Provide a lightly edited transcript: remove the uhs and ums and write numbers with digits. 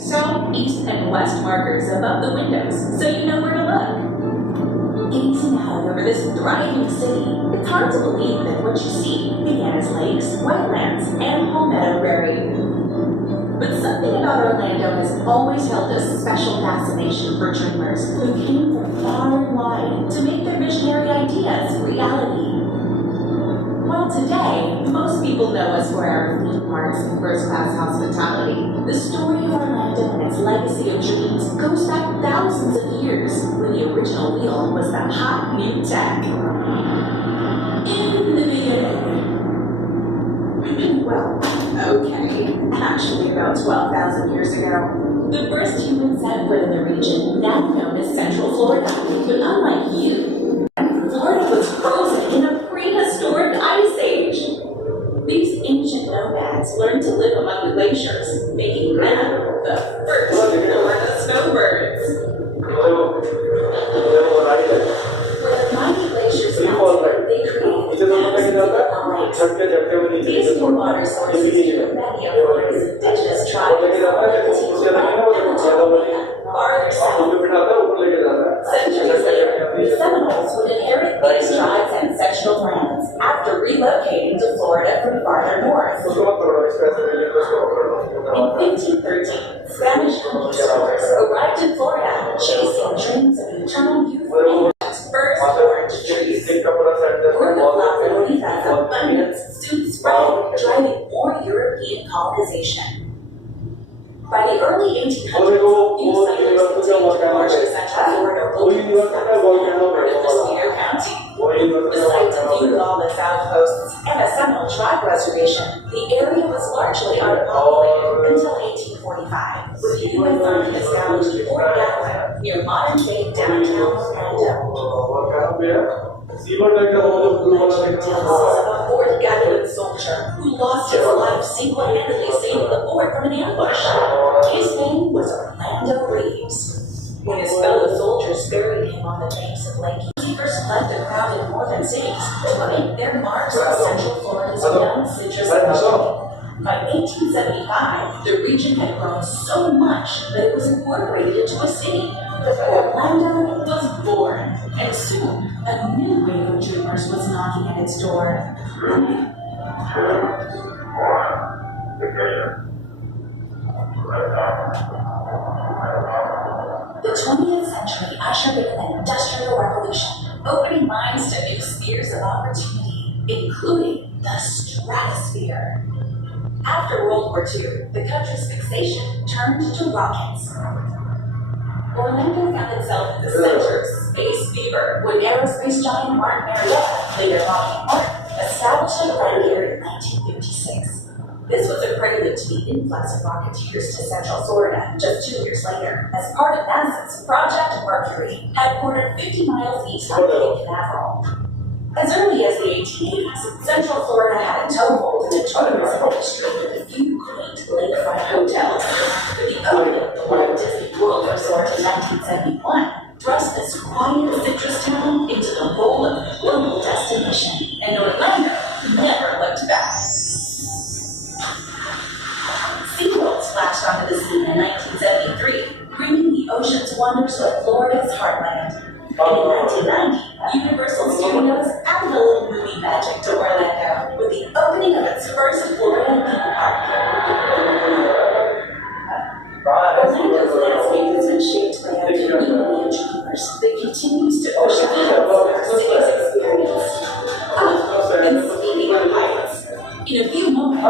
South, east, and west markers above the windows, so you know where to look. Gazing out over this thriving city, it's hard to believe that what you see began as lakes, wetlands, and Palmetto Prairie. But something about Orlando has always held a special fascination for dreamers who came from far and wide to make their visionary ideas reality. While today, most people know us for our theme parks and first-class hospitality, the story of Orlando and its legacy of dreams goes back thousands of years, when the original wheel was the hot new tech. In the beginning. Well, okay, actually about 12,000 years ago, the first humans set foot in the region now known as Central Florida. But unlike you, Florida was frozen in a prehistoric ice age. These ancient nomads learned to live among the glaciers, making them the first Florida snowbirds. Where the mighty glaciers melted, they created thousands of lakes. These new water sources drew many of Florida's indigenous tribes, farther south. Centuries later, the Seminoles would inherit these tribes and ancestral lands after relocating to Florida from farther north. In 1513, Spanish conquistadors arrived in Florida, chasing dreams of eternal youth and first orange trees. Word of La Florida's abundance soon spread, driving more European colonization. By the early 1800s, new settlers continued to march to Central Florida wilderness that was Mosquito County. Besides a few lawless outposts and a Seminole tribe reservation, the area was largely unpopulated until 1845, with the U.S. Army established Fort Gatlin near modern-day downtown Orlando. Legend tells us of a Fort Gatlin soldier who lost his life single-handedly saving the fort from an ambush. His name was Orlando Reeves. When his fellow soldiers buried him on the banks of Lake, seekers fled the crowded northern cities to make their marks on Central Florida's young citrus industry. By 1875, the region had grown so much that it was incorporated into a city. Orlando was born, and soon a new wave of dreamers was knocking at its door. The 20th century ushered in an industrial revolution, opening minds to new spheres of opportunity, including the stratosphere. After World War II, the country's fixation turned to rockets. Orlando found itself at the center of space fever when aerospace giant Martin Marietta, later Lockheed Martin, established a plant here in 1956. This was a prelude to the influx of rocketeers to Central Florida just 2 years later, as part of NASA's Project Mercury, headquartered 50 miles east of Cape Canaveral. As early as the 1880s, Central Florida had a toehold in the tourism industry with a few quaint lakefront hotels. But the opening of the Walt Disney World Resort in 1971 thrust this quiet citrus town into the role of global destination, and Orlando never looked back. SeaWorld splashed onto the scene in 1973, bringing the ocean's wonders to Florida's heartland. And in 1990, Universal Studios added a little movie magic to Orlando with the opening of its first Florida theme park. Orlando's landscape has been shaped by a community of dreamers that continues to push the limits of our city's experience. Oh, and speaking of pilots, in a few moments,